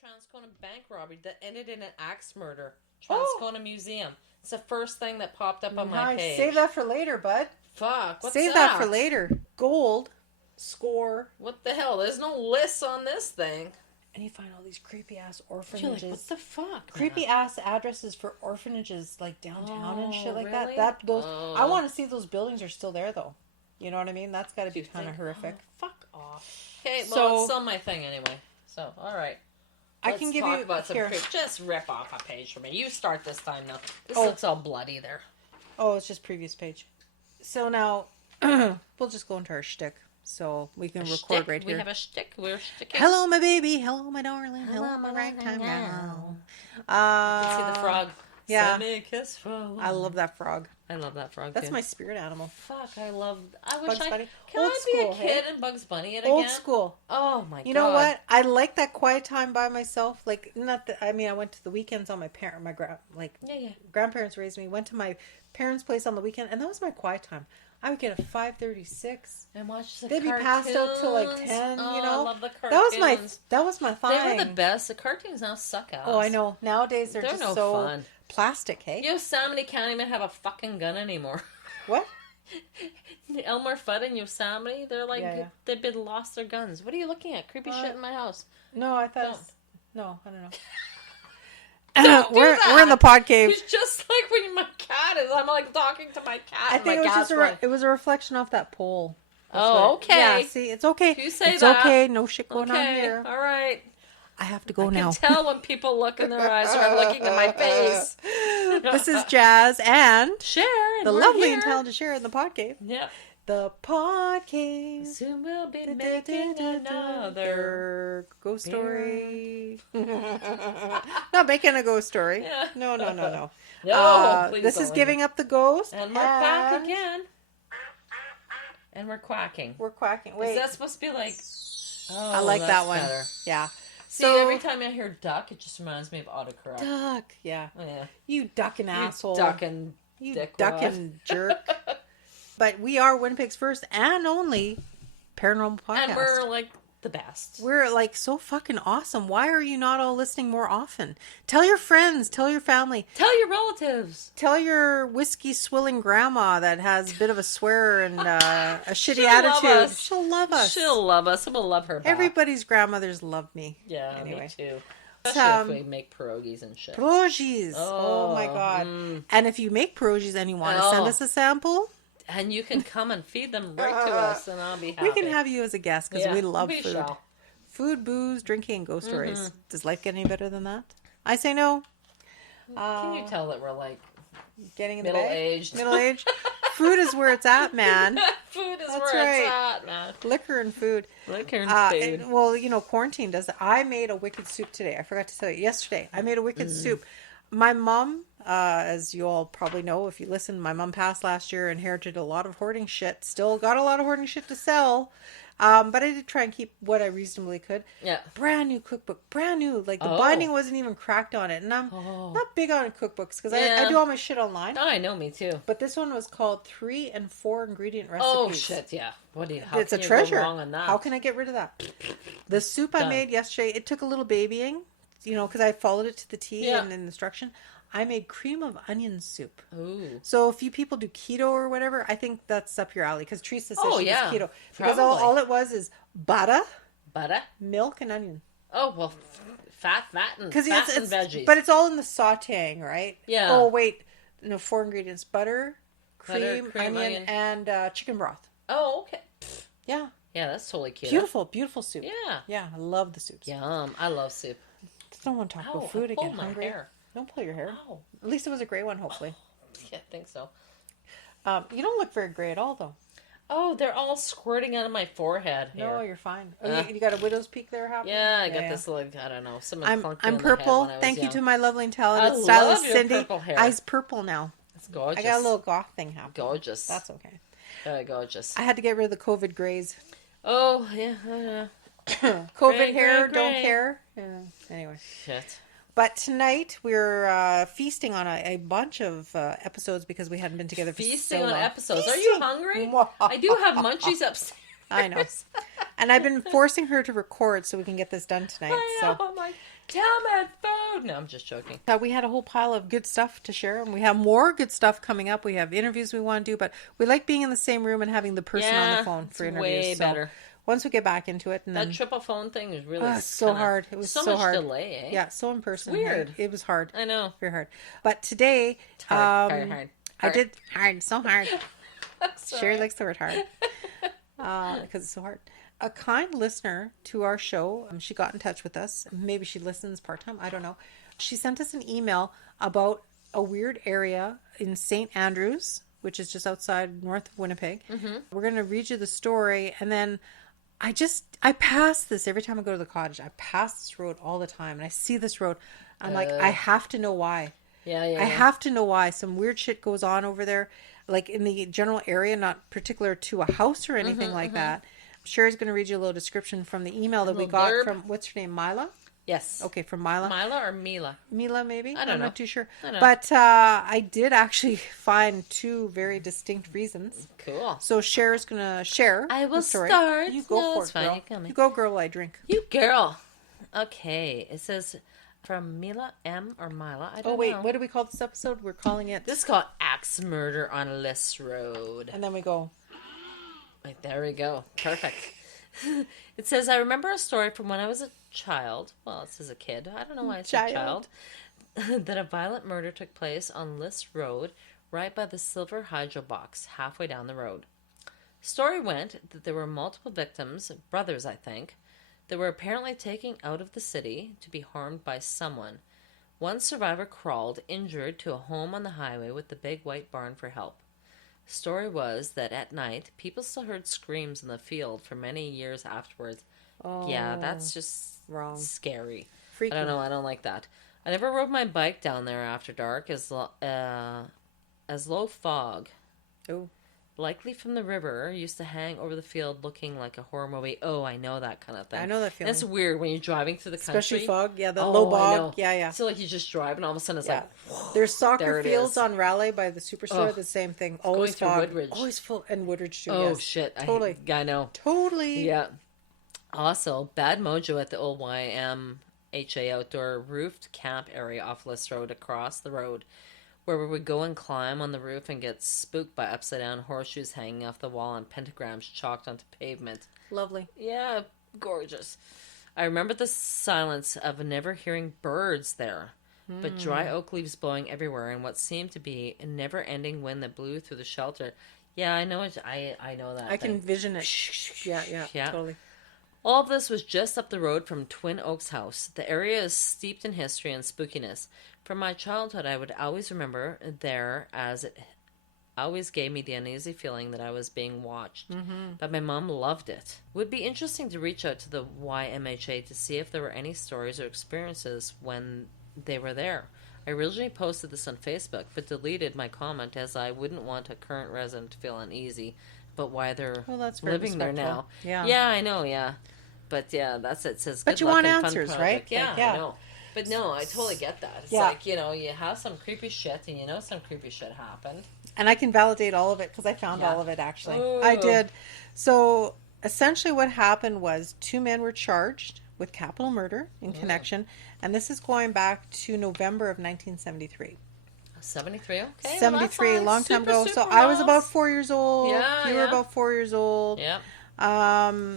Transcona bank robbery that ended in an axe murder. Transcona Museum. It's the first thing that popped up on my page. Save that for later, bud. Fuck, what's Save that for later. Gold. Score. What the hell? There's no lists on this thing. And you find all these creepy-ass orphanages. You're like, what the fuck? Creepy-ass addresses for orphanages, like downtown and shit like really? that. I want to see if those buildings are still there, though. You know what I mean? That's got to be kind of horrific. Fuck off. Okay, well, it's on my thing anyway. So, all right. I can give you about some just rip off a page for me. You start this time now. This looks all bloody there. Oh, it's just previous page. So now we'll just go into our shtick, so we can record right here. We have a shtick. We're sticking. Hello, my baby. Hello, my darling. Hello, my ragtime gal. You can see the frog. Yeah. Send me a kiss frog. I love that frog. I love that frog. That's too. my spirit animal. Fuck, I wish Bugs Bunny. Can Old I be school, a kid in Bugs Bunny again? Old school. Oh my god. You know what? I like that quiet time by myself. Like, not that, I mean, I went to the weekends on my grandparents raised me. Went to my parents' place on the weekend, and that was my quiet time. I would get a 5:36 and watch the They'd cartoons. be passed out till like 10. Oh, you know, I love the cartoons. That was my thing. They were the best. The cartoons now suck ass. Oh, I know. Nowadays they're just no so fun. Plastic. Hey, Yosemite can't even have a fucking gun anymore. What? Elmer Fudd and Yosemite, they're like they've been lost their guns. What are you looking at? Creepy shit in my house. No, I thought. No, I don't know. We're in the pod cave. It's just like when my cat is. I'm like talking to my cat. I think it was a reflection off that pole. Okay. Yeah. See, it's okay. You say it's that. Okay. No shit going on here. All right. I have to go now. I can tell when people look in their eyes or I'm looking at my face. This is Jas and Sher, the lovely and talented Sher in the pod cave. Yeah. The pod cave. Soon we'll be making another ghost story. Not making a ghost story. Yeah. No. No, this is Giving Up the Ghost. And we're back again. And we're quacking. We're quacking. Wait. Is that supposed to be like... Oh, I like that one. Better. Yeah. See, every time I hear duck, it just reminds me of autocorrect. Duck. Yeah. Yeah. You ducking asshole. Ducking jerk. But we are Winnipeg's first and only paranormal podcast. And we're like the best. We're like so fucking awesome. Why are you not all listening more often? Tell your friends. Tell your family. Tell your relatives. Tell your whiskey swilling grandma that has a bit of a swear and a shitty attitude. She'll love us. She'll love us. And we'll love her back. Everybody's grandmothers love me. Yeah, anyway. me too. Especially if we make pierogies and shit. Pierogies. Oh my god. And if you make pierogies and you want to send us a sample... And you can come and feed them right to us, and I'll be happy. We can have you as a guest because we love food. Shall. Food, booze, drinking, and ghost stories. Does life get any better than that? I say no. Can you tell that we're like getting in middle-aged? Middle-aged. Food is where it's at, man. Food is where it's at, man. Liquor and food. Liquor and food. Well, you know, quarantine does that. I made a wicked soup today. I forgot to tell you. Yesterday, I made a wicked soup. My mom, as you all probably know, if you listen, my mom passed last year, inherited a lot of hoarding shit. Still got a lot of hoarding shit to sell. But I did try and keep what I reasonably could. Yeah. Brand new cookbook. Brand new. Like, the binding wasn't even cracked on it. And I'm not big on cookbooks because I do all my shit online. Oh, I know, me too. But this one was called 3 and 4 ingredient recipes. Oh, shit, yeah. It's a treasure. Go wrong on that? How can I get rid of that? The soup I made yesterday, it took a little babying. You know, because I followed it to the T and in instruction. I made cream of onion soup. Ooh. So if you people do keto or whatever, I think that's up your alley. Because Teresa says she does keto. Because all it was is butter, milk, and onion. Oh, well, fat and veggies. But it's all in the sauteing, right? Yeah. Oh, wait. No, 4 ingredients. Butter, cream onion, and chicken broth. Oh, okay. Yeah. Yeah, that's totally cute. Beautiful soup. Yeah. Yeah, I love the soups. Yum. I love soup. Don't want to talk about food again. Hungry. Hair. Don't pull your hair. Ow. At least it was a gray one, hopefully. Yeah, I think so. You don't look very gray at all, though. Oh, they're all squirting out of my forehead here. No, you're fine. Oh, you got a widow's peak there happening? Yeah, I got this, like, I don't know. I'm purple. Thank you to my lovely and talented stylist, Cindy. Purple hair. I's purple now. It's gorgeous. I got a little goth thing happening. Gorgeous. That's okay. Gorgeous. I had to get rid of the COVID grays. Oh, yeah. COVID gray, hair, gray. don't care. Yeah. Anyway. Shit. But tonight we're feasting on a bunch of episodes because we hadn't been together for so long. Feasting on episodes. Are you hungry? I do have munchies upstairs. I know. And I've been forcing her to record so we can get this done tonight. I know. So. I'm like, damn it, food. No, I'm just joking. We had a whole pile of good stuff to share, and we have more good stuff coming up. We have interviews we want to do, but we like being in the same room and having the person on the phone for interviews. Way better. Once we get back into it, and that triple phone thing is really so hard. It was so much hard. Delay. Yeah, so in person. Weird. It was hard. I know. Very hard. But today, hard. I did hard, so hard. Sherry likes the word hard because it's so hard. A kind listener to our show, she got in touch with us. Maybe she listens part-time. I don't know. She sent us an email about a weird area in St. Andrews, which is just outside north of Winnipeg. Mm-hmm. We're going to read you the story. And then I pass this every time I go to the cottage. I pass this road all the time. And I see this road. I'm like, I have to know why. Yeah. I have to know why. Some weird shit goes on over there. Like in the general area, not particular to a house or anything like that. Sherry's going to read you a little description from the email that we got from, what's her name, Mila? Yes. Okay, from Mila. Mila or Mila? Mila, maybe? I don't know. I'm not too sure. I know. But I did actually find two very distinct reasons. Cool. So Sherry's going to share I will the story. start. You go for it, fine. girl. You go, girl, I drink. You girl. Okay. It says from Mila M. or Mila. I don't know. Oh, wait. What do we call this episode? We're calling it... This is called Axe Murder on Liss Rd. And then we go... Like, there we go. Perfect. It says, I remember a story from when I was a child. Well, it says a kid. I don't know why it's a child. That a violent murder took place on Liss Rd, right by the Silver Hydro Box, halfway down the road. Story went that there were multiple victims, brothers I think, that were apparently taken out of the city to be harmed by someone. One survivor crawled, injured, to a home on the highway with the big white barn for help. Story was that at night, people still heard screams in the field for many years afterwards. Oh, yeah, that's just wrong. Scary. Freaky. I don't know. I don't like that. I never rode my bike down there after dark as low fog, likely from the river, used to hang over the field looking like a horror movie. Oh, I know that kind of thing. I know that feeling. That's weird when you're driving through the country. Especially fog. Yeah, the low fog. Yeah. So like you just drive and all of a sudden it's like... There's soccer fields on Raleigh by the Superstore. The same thing. Always going fog. Through Woodridge. Always full. And Woodridge too, Oh, shit. Totally. I know. Totally. Yeah. Also, bad mojo at the old YMHA outdoor roofed camp area off Liss Rd across the road, where we would go and climb on the roof and get spooked by upside-down horseshoes hanging off the wall and pentagrams chalked onto pavement. Lovely. Yeah, gorgeous. I remember the silence of never hearing birds there, but dry oak leaves blowing everywhere and what seemed to be a never-ending wind that blew through the shelter. Yeah, I know it. I know that. I can envision it. Yeah, totally. All of this was just up the road from Twin Oaks House. The area is steeped in history and spookiness. From my childhood, I would always remember there, as it always gave me the uneasy feeling that I was being watched. Mm-hmm. But my mom loved it. It would be interesting to reach out to the YMHA to see if there were any stories or experiences when they were there. I originally posted this on Facebook, but deleted my comment as I wouldn't want a current resident to feel uneasy about why they're living there now. Yeah, I know, yeah. But yeah, that's it. It says, but you want answers, right? Yeah, I know. But no, I totally get that. It's like, you know, you have some creepy shit and you know some creepy shit happened. And I can validate all of it because I found all of it, actually. Ooh. I did. So essentially what happened was 2 men were charged with capital murder in connection. And this is going back to November of 1973. 73, okay. 73, a long time ago. So I was about 4 years old. Yeah, you were about 4 years old. Yeah.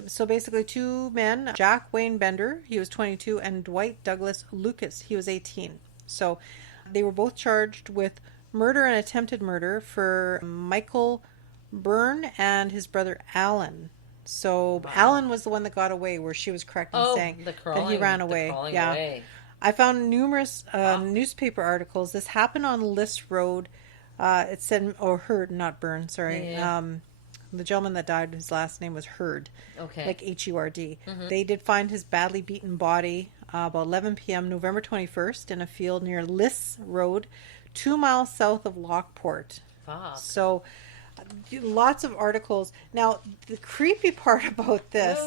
So basically 2 men, Jack Wayne Bender, he was 22, and Dwight Douglas Lucas, he was 18. So they were both charged with murder and attempted murder for Michael Byrne and his brother Alan. So Alan was the one that got away, where she was correct in saying that he ran away. Away. I found numerous newspaper articles. This happened on Liss Rd. It said, Herd, not Byrne, sorry. Yeah. The gentleman that died, his last name was Herd. Okay. Like Hurd. Mm-hmm. They did find his badly beaten body about 11 p.m. November 21st in a field near Liss Rd, 2 miles south of Lockport. Fuck. So lots of articles. Now, the creepy part about this,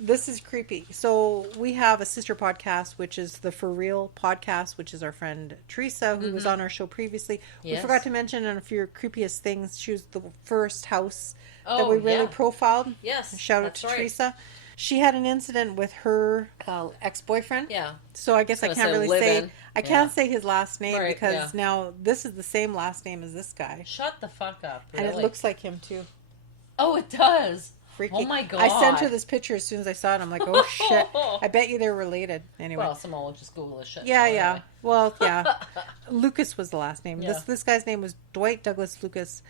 This is creepy. So we have a sister podcast, which is the For Real podcast, which is our friend Teresa, who was on our show previously. Yes. We forgot to mention in a few creepiest things, she was the first house that we really profiled. Yes. Shout out to Teresa. She had an incident with her ex-boyfriend. Yeah. So I guess I can't really say... I can't say his last name because now this is the same last name as this guy. Shut the fuck up. Really? And it looks like him too. Oh, it does. Freaky. Oh my god. I sent her this picture as soon as I saw it. I'm like, oh shit. I bet you they're related. Anyway. Well, someone will just Google this shit. Yeah, yeah. Anyway. Well, yeah. Lucas was the last name. Yeah. This guy's name was Dwight Douglas Lucas.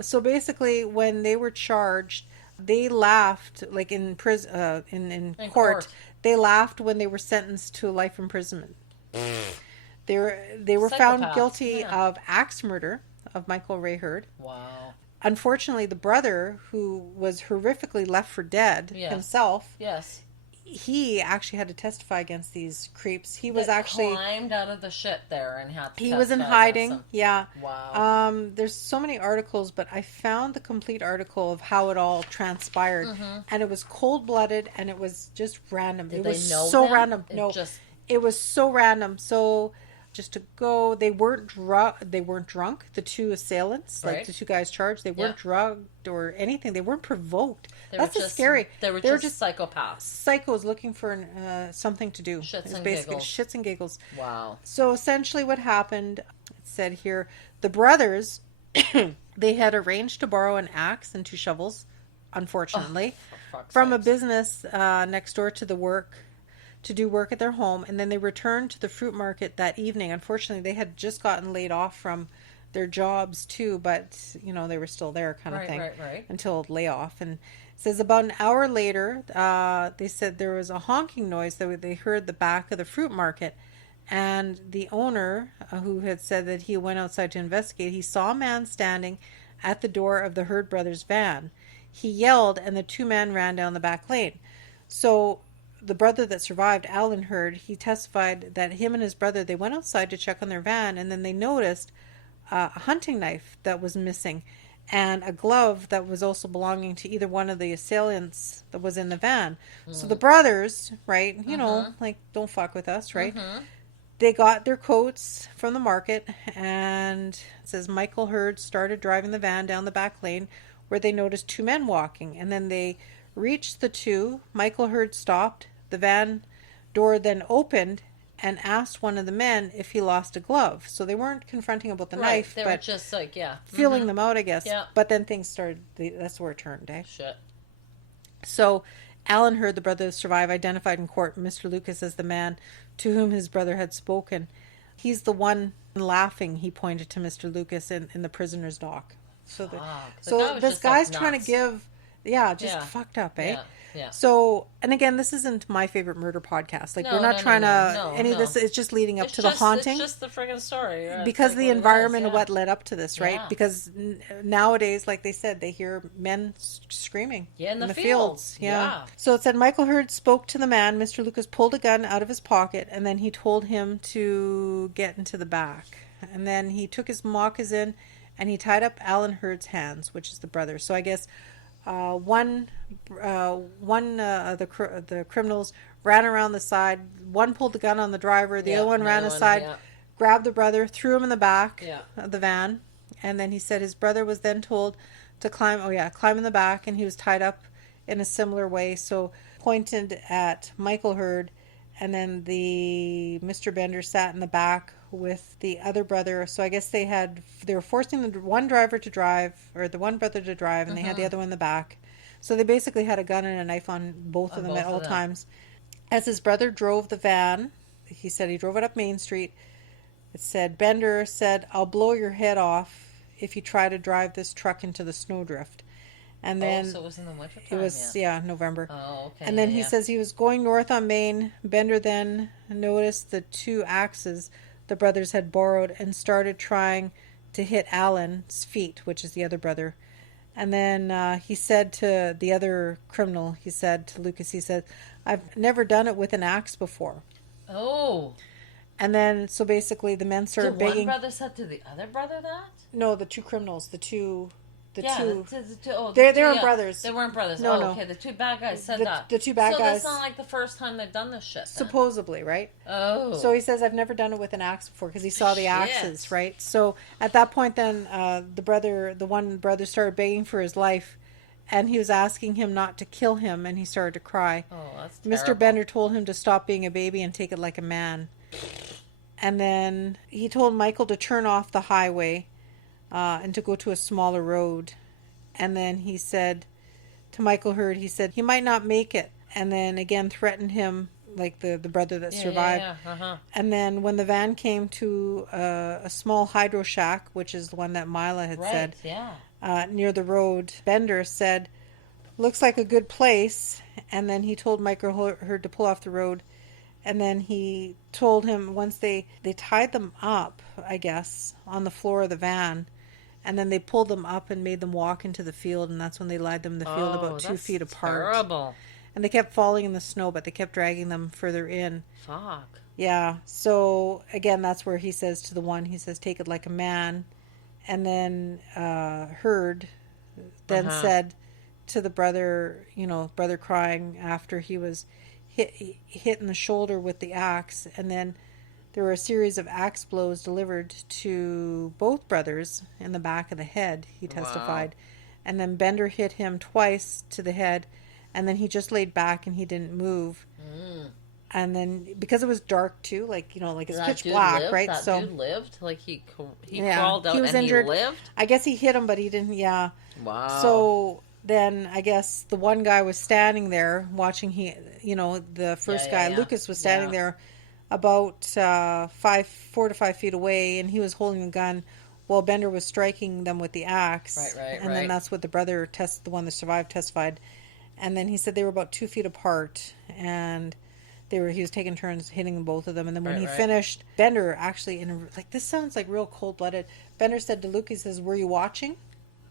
So basically, when they were charged, they laughed, like in prison, in court. They laughed when they were sentenced to life imprisonment. They were found guilty of axe murder of Michael Ray Rd. Wow. Unfortunately, the brother, who was horrifically left for dead himself, he actually had to testify against these creeps. He was actually climbed out of the shit there and had to. He was in hiding. Yeah. Wow. There's so many articles, but I found the complete article of how it all transpired, and it was cold-blooded, and it was just random. Did it was they know so them? Random. It was so random. So. Just to go, they weren't drunk. The two assailants, like the two guys charged, they weren't drugged or anything. They weren't provoked. That's just scary. They were just psychopaths. Psychos looking for something to do. Shits and giggles. Wow. So essentially, what happened? It said here, the brothers, they had arranged to borrow an axe and 2 shovels, unfortunately, from a business next door to to do work at their home, and then they returned to the fruit market that evening. Unfortunately, they had just gotten laid off from their jobs too, but they were still there, kind of thing, until layoff. And it says about an hour later, they said there was a honking noise that they heard the back of the fruit market, and the owner, who had said that he went outside to investigate, he saw a man standing at the door of the Rd brothers' van. He yelled, and the 2 men ran down the back lane. So the brother that survived, Alan Rd, he testified that him and his brother, they went outside to check on their van, and then they noticed a hunting knife that was missing and a glove that was also belonging to either one of the assailants that was in the van. So the brothers, right, like, don't fuck with us, right? They got their coats from the market, and it says Michael Rd started driving the van down the back lane where they noticed 2 men walking, and then they reached the 2. Michael Rd stopped. The van door then opened and asked one of the men if he lost a glove. So they weren't confronting about the knife, they were just like, feeling them out, I guess. Yeah. But then things started, that's where it turned, eh? Shit. So Alan Rd, the brother that survived, identified in court Mr. Lucas as the man to whom his brother had spoken. He's the one laughing, he pointed to Mr. Lucas in the prisoner's dock. So this guy's trying to give... fucked up, eh? Yeah. So, and again, this isn't my favorite murder podcast. Like, we're not trying to any of this. It's just leading up to the haunting. It's just the friggin' story. Right? Because the environment of what led up to this, right? Yeah. Because nowadays, like they said, they hear men screaming in the fields. Yeah. So it said Michael Rd spoke to the man. Mr. Lucas pulled a gun out of his pocket, and then he told him to get into the back. And then he took his moccasin, and he tied up Alan Rd's hands, which is the brother. So I guess... One of the criminals ran around the side. One pulled the gun on the driver. The other one ran aside, grabbed the brother, threw him in the back of the van, and then he said his brother was then told to climb in the back, and he was tied up in a similar way. So pointed at Michael Rd, and then the Mr. Bender sat in the back with the other brother. So I guess they were forcing the one driver to drive, or the one brother to drive, and they had the other one in the back. So they basically had a gun and a knife on both of them at all times. As his brother drove the van, he said he drove it up Main Street. It said, Bender said, "I'll blow your head off if you try to drive this truck into the snowdrift." And then so it was in the winter time. It was November. Oh, okay. And then he says he was going north on Main. Bender then noticed the 2 axes the brothers had borrowed and started trying to hit Alan's feet, which is the other brother. And then he said to the other criminal, he said to Lucas, he said, "I've never done it with an axe before." Oh. And then, so basically the men started begging. One brother said to the other brother that? No, the 2 criminals, the 2 two. They weren't brothers. They weren't brothers. No. Okay, the two bad guys said that. The two bad guys. So that's not like the first time they've done this shit. Then. Supposedly, right? Oh. So he says, I've never done it with an axe before because he saw the axes, right? So at that point, then the one brother started begging for his life, and he was asking him not to kill him, and he started to cry. Oh, that's terrible. Mr. Bender told him to stop being a baby and take it like a man. And then he told Michael to turn off the highway and to go to a smaller road. And then he said to Michael Rd, he said he might not make it. And then again threatened him, like the brother that survived. And then when the van came to a small hydro shack, which is the one that Mila had said, near the road, Bender said, looks like a good place. And then he told Michael Rd to pull off the road. And then he told him once they tied them up, I guess, on the floor of the van. And then they pulled them up and made them walk into the field. And that's when they lied them in the field about 2 feet apart. Terrible. And they kept falling in the snow, but they kept dragging them further in. Fuck. Yeah. So, again, that's where he says to the one, he says, take it like a man. And then Rd then said to the brother, brother crying after he was hit in the shoulder with the axe. And then there were a series of axe blows delivered to both brothers in the back of the head, he testified. Wow. And then Bender hit him twice to the head, and then he just laid back and he didn't move. And then because it was dark too, like it's pitch black, lived? right? That so dude lived, like he crawled out, he was and injured. He lived. I guess he hit him, but he didn't. Yeah. Wow. So then I guess the one guy was standing there watching. The first guy, Lucas, was standing there about 4 to 5 feet away, and he was holding a gun while Bender was striking them with the axe. Right. And then that's what the brother the one that survived, testified. And then he said they were about 2 feet apart, and he was taking turns hitting both of them. And then when he finished, Bender actually, this sounds like real cold-blooded. Bender said to Luke, he says, "Were you watching?"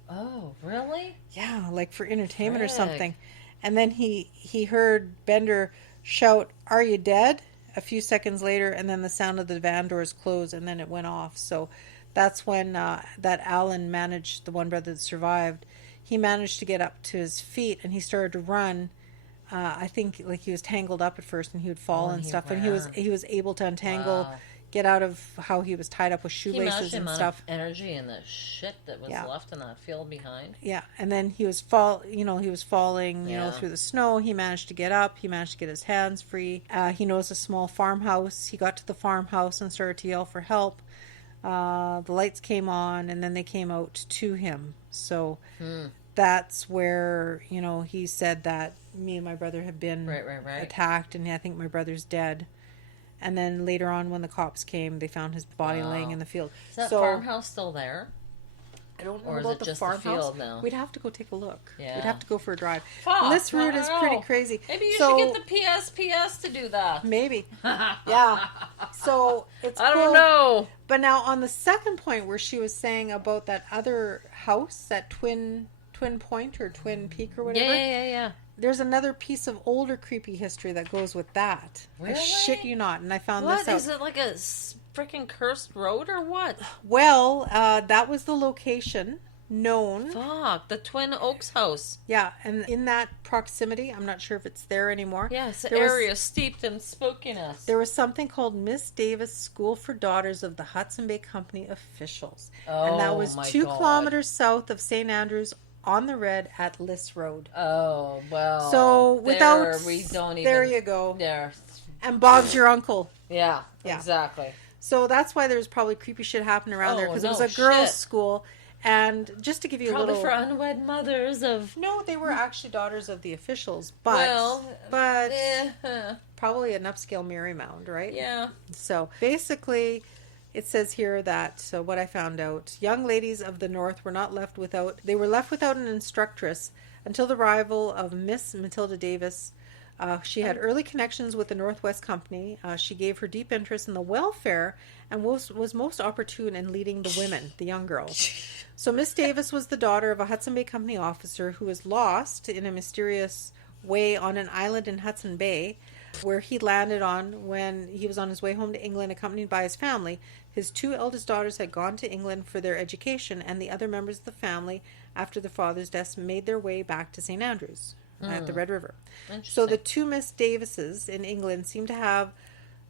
Oh, really? Yeah, like for entertainment or something. And then he heard Bender shout, "Are you dead?" a few seconds later, and then the sound of the van doors closed, and then it went off. So that's when that Alan managed, the one brother that survived, he managed to get up to his feet, and he started to run. I think like he was tangled up at first, and he would fall and stuff, and he was able to untangle, get out of how he was tied up with shoelaces and stuff. Of energy and the shit that was left in that field behind. Yeah, and then he was falling, through the snow. He managed to get up. He managed to get his hands free. He knows a small farmhouse. He got to the farmhouse and started to yell for help. The lights came on, and then they came out to him. So that's where, he said that me and my brother have been attacked, and I think my brother's dead. And then later on, when the cops came, they found his body laying in the field. Is that farmhouse still there? I don't know about the farmhouse. Now? We'd have to go take a look. Yeah. We'd have to go for a drive. Fuck, Liss Rd is pretty crazy. Maybe you should get the PSPS to do that. Maybe. Yeah. So it's I don't know. But now on the second point where she was saying about that other house, that Twin Point or Twin Peak or whatever. Yeah. There's another piece of older creepy history that goes with that. Really? I shit you not. And I found this out. What? Is it like a freaking cursed road or what? Well, that was the location known. Fuck, the Twin Oaks house. Yeah, and in that proximity, I'm not sure if it's there anymore. Yes, the area steeped in spookiness. There was something called Miss Davis School for Daughters of the Hudson Bay Company officials. Oh, and that was 2 kilometers south of St. Andrews on the Red at Liss Rd. Oh, well. So without... we don't even... There you go. There. And Bob's your uncle. Yeah, exactly. So that's why there's probably creepy shit happening around there, because it was a girls' school. And just to give you probably a little... for unwed mothers of... No, they were actually daughters of the officials, but probably an upscale Marymount, right? Yeah. So basically, it says here that, what I found out, young ladies of the North were left without an instructress until the arrival of Miss Matilda Davis. She had early connections with the Northwest Company. She gave her deep interest in the welfare and was most opportune in leading the women, the young girls. So Miss Davis was the daughter of a Hudson Bay Company officer who was lost in a mysterious way on an island in Hudson Bay, where he landed on when he was on his way home to England, accompanied by his family. His 2 eldest daughters had gone to England for their education, and the other members of the family after the father's death made their way back to St. Andrews at the Red River. Interesting. So the two Miss Davises in England seem to have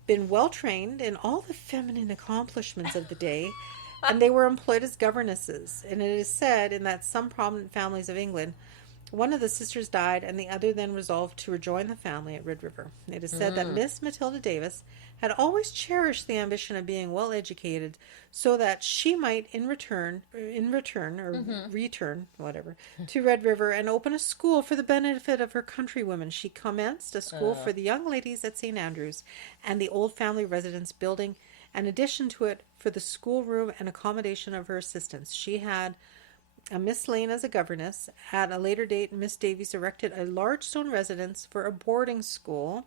been well trained in all the feminine accomplishments of the day, and they were employed as governesses. And it is said in that some prominent families of England, one of the sisters died and the other then resolved to rejoin the family at Red River. It is said that Miss Matilda Davis had always cherished the ambition of being well educated so that she might return, whatever, to Red River and open a school for the benefit of her countrywomen. She commenced a school for the young ladies at St. Andrews and the old family residence building, in addition to it for the schoolroom and accommodation of her assistants. She had a Miss Lane as a governess. At a later date, Miss Davies erected a large stone residence for a boarding school,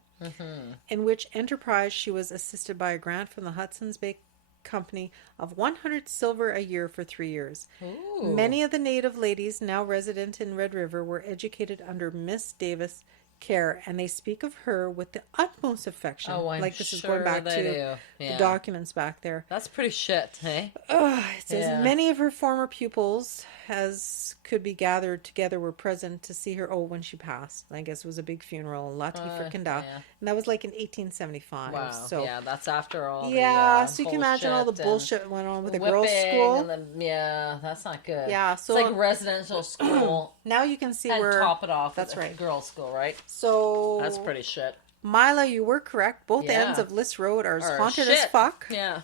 in which enterprise she was assisted by a grant from the Hudson's Bay Company of 100 silver a year for 3 years. Ooh. Many of the native ladies now resident in Red River were educated under Miss Davis' care, and they speak of her with the utmost affection. Oh, I'm like this sure is going back they to do. the documents back there. That's pretty shit, hey? It says many of her former pupils, as could be gathered together, were present to see her when she passed. I guess it was a big funeral in Lati frickin' da. And that was like in 1875. Wow. So yeah, that's after all so you can imagine all the bullshit that went on with the girls' whipping school. And then, that's not good. Yeah, so it's like residential school. Now you can see and where top it off. That's with right. Girls' school, right? So That's pretty shit. Mila, you were correct. Both ends of Liss Rd are haunted as fuck. Yeah.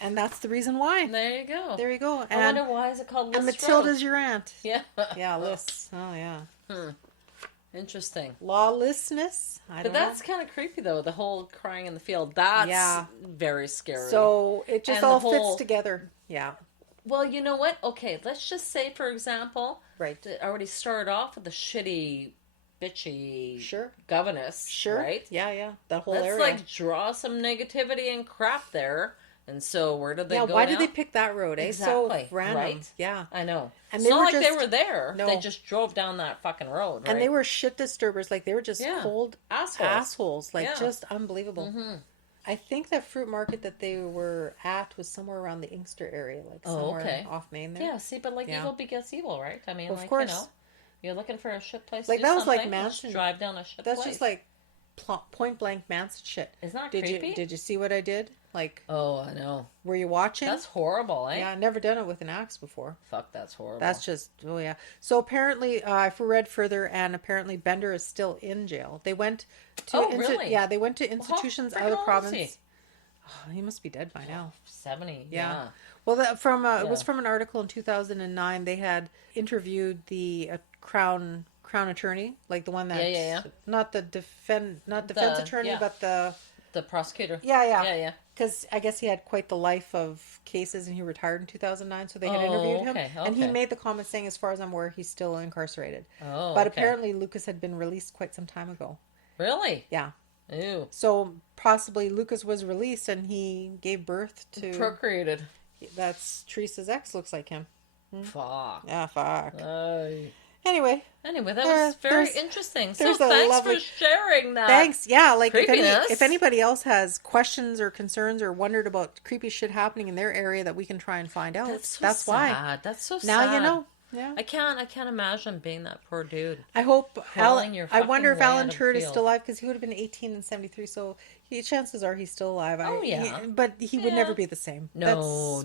And that's the reason why. There you go. There you go. I wonder why is it called Liss And Rd? Matilda's your aunt. Yeah. Yeah, Liss. Oh, yeah. Interesting. Lawlessness. But that's kind of creepy, though. The whole crying in the field. That's very scary. So it just all fits together. Yeah. Well, you know what? Okay, let's just say, for example, right. It already started off with the shitty, bitchy governess. Sure. Right? Yeah. That whole Let's area. like draw some negativity and crap there. And so where did they go why now? did they pick that road, eh? Exactly. So random. Right? Yeah. I know. And it's they not were like just, they were there. No. They just drove down that fucking road, right? And they were shit disturbers. Like, they were just cold assholes. Like, just unbelievable. Mm-hmm. I think that fruit market that they were at was somewhere around the Inkster area. Like, somewhere off Main there. Yeah, see, but like evil begets evil, right? I mean, of like, course. you know, you're looking for a shit place like, to do that was something, like Manson. drive down a shit That's place. just like point blank Manson shit. Isn't that creepy? Did you see what I did? Like, oh, I know. Were you watching? That's horrible, eh? Yeah, I've never done it with an axe before. Fuck, that's horrible. That's just, So apparently, I've read further, and apparently Bender is still in jail. They went to... really? Yeah, they went to institutions out of the province. He? Oh, he must be dead by now. 70, yeah. Well, it was from an article in 2009. They had interviewed the crown attorney, like the one that... Not the defense attorney, but the prosecutor. Yeah. Because I guess he had quite the life of cases, and he retired in 2009, so they had interviewed him. And he made the comment saying, as far as I'm aware, he's still incarcerated. Oh, but apparently Lucas had been released quite some time ago. Really? Yeah. Ew. So possibly Lucas was released, and he gave birth to... Procreated. That's Teresa's ex, looks like him. Fuck. Yeah, fuck. Anyway, that was very interesting. So thanks lovely... for sharing that. Thanks. Yeah, like creepiness. if anybody else has questions or concerns or wondered about creepy shit happening in their area that we can try and find out, that's why. That's so sad. Now you know. Yeah. I can't imagine being that poor dude. I hope I wonder if Alan Tured is still alive, because he would have been 18 in 73, so chances are he's still alive. But he would never be the same. No.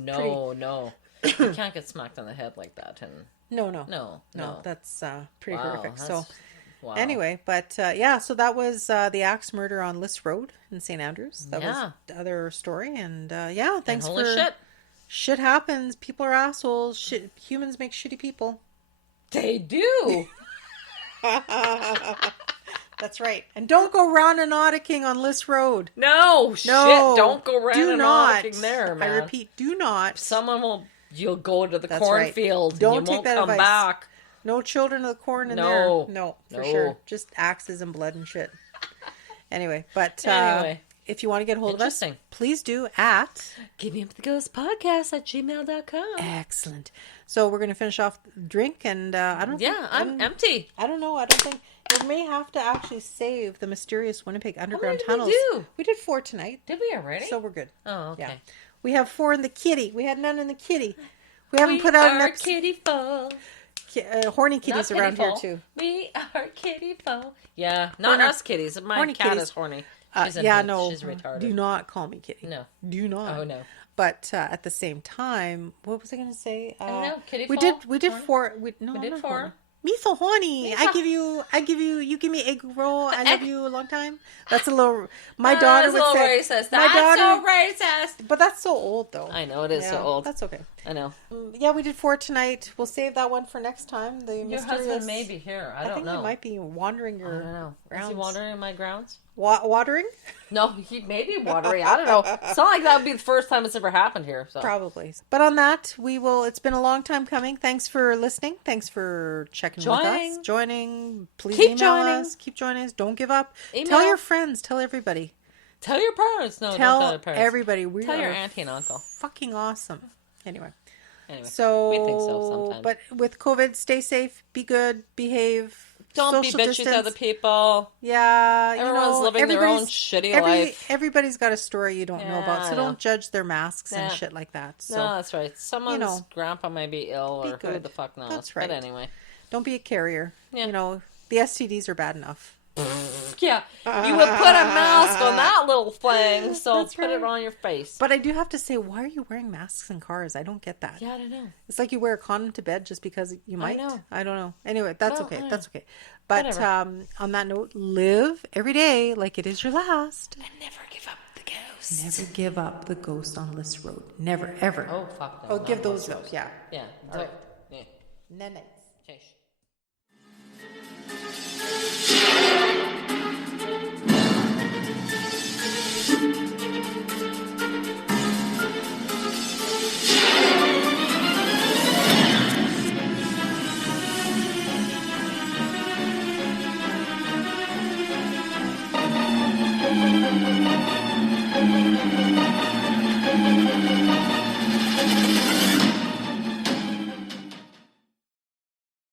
You can't get smacked on the head like that. And No. That's pretty horrific. So wow. Anyway, but so that was the axe murder on Liss Rd in St. Andrews. That was the other story. And thanks and holy for... shit. Shit happens. People are assholes. Humans make shitty people. They do. That's right. And don't go round and auditing on Liss Rd. No, shit. Don't go round and auditing there, man. I repeat, do not. You'll go to the cornfield. Don't and you take won't that come advice. back. No children of the corn in there. No, for sure. Just axes and blood and shit. Anyway, if you want to get hold of us, please do at Givinguptheghostpodcast@gmail.com. Excellent. So we're going to finish off the drink, and I'm empty. I don't know. I don't think we may have to actually save the mysterious Winnipeg underground tunnels. We did 4 tonight. Did we already? So we're good. Oh, okay. Yeah. We have 4 in the kitty. We had none in the kitty. We haven't put out an episode. Kitty full. horny kitties Not around kitty here foe. too. We are kitty foe. Yeah, not us kitties. My horny cat kitties. is horny. She's No. She's retarded. Do not call me kitty. No. Do not. Oh no. But at the same time, what was I going to say? I don't know. Kitty we foe? did Horny? four. We did not 4. horny. Me so horny. Me I so- give you. You give me egg roll. I love you a long time. That's a little. My daughter would That's a say. little racist. My That's daughter. so racist. But that's so old though. I know it is so old. That's okay. I know. Yeah, we did 4 tonight. We'll save that one for next time. The Your mysterious... husband may be here. I don't think know. he might be wandering I your don't know. Is grounds. he wandering in my grounds? Watering? No, he may be watering. I don't know. It's not like that would be the first time it's ever happened here. So. Probably. But on that, we will. It's been a long time coming. Thanks for listening. Thanks for checking with us. Joining. Please Keep email joining. us. Keep joining us. Don't give up. Email. Tell your friends. Tell everybody. Tell your parents. No, don't Tell tell your parents. everybody. We Tell are your auntie and uncle. fucking awesome. Anyway, we think so sometimes. But with COVID, stay safe. Be good. Behave. Don't be social bitchy to other people. Yeah, Everyone's living their own shitty life. Everybody's got a story you don't know about, I so know. don't judge their masks and shit like that. So No, that's right. Someone's grandpa may be ill, or who good. the fuck knows. That's right. But anyway. don't be a carrier. Yeah. You know, the STDs are bad enough. Yeah, you would put a mask on that little thing, so That's put it right. on your face. But I do have to say, why are you wearing masks in cars? I don't get that. Yeah, I don't know. It's like you wear a condom to bed just because you might. know. I don't know. Anyway, that's Well, okay. I know. That's okay. But Whatever. on that note, live every day like it is your last. And never give up the ghost. Never give up the ghost on Liss Rd. Never, ever. Oh, fuck no. Oh, give not those those. up. Yeah. Yeah. All right. Yeah. Night. Cheers.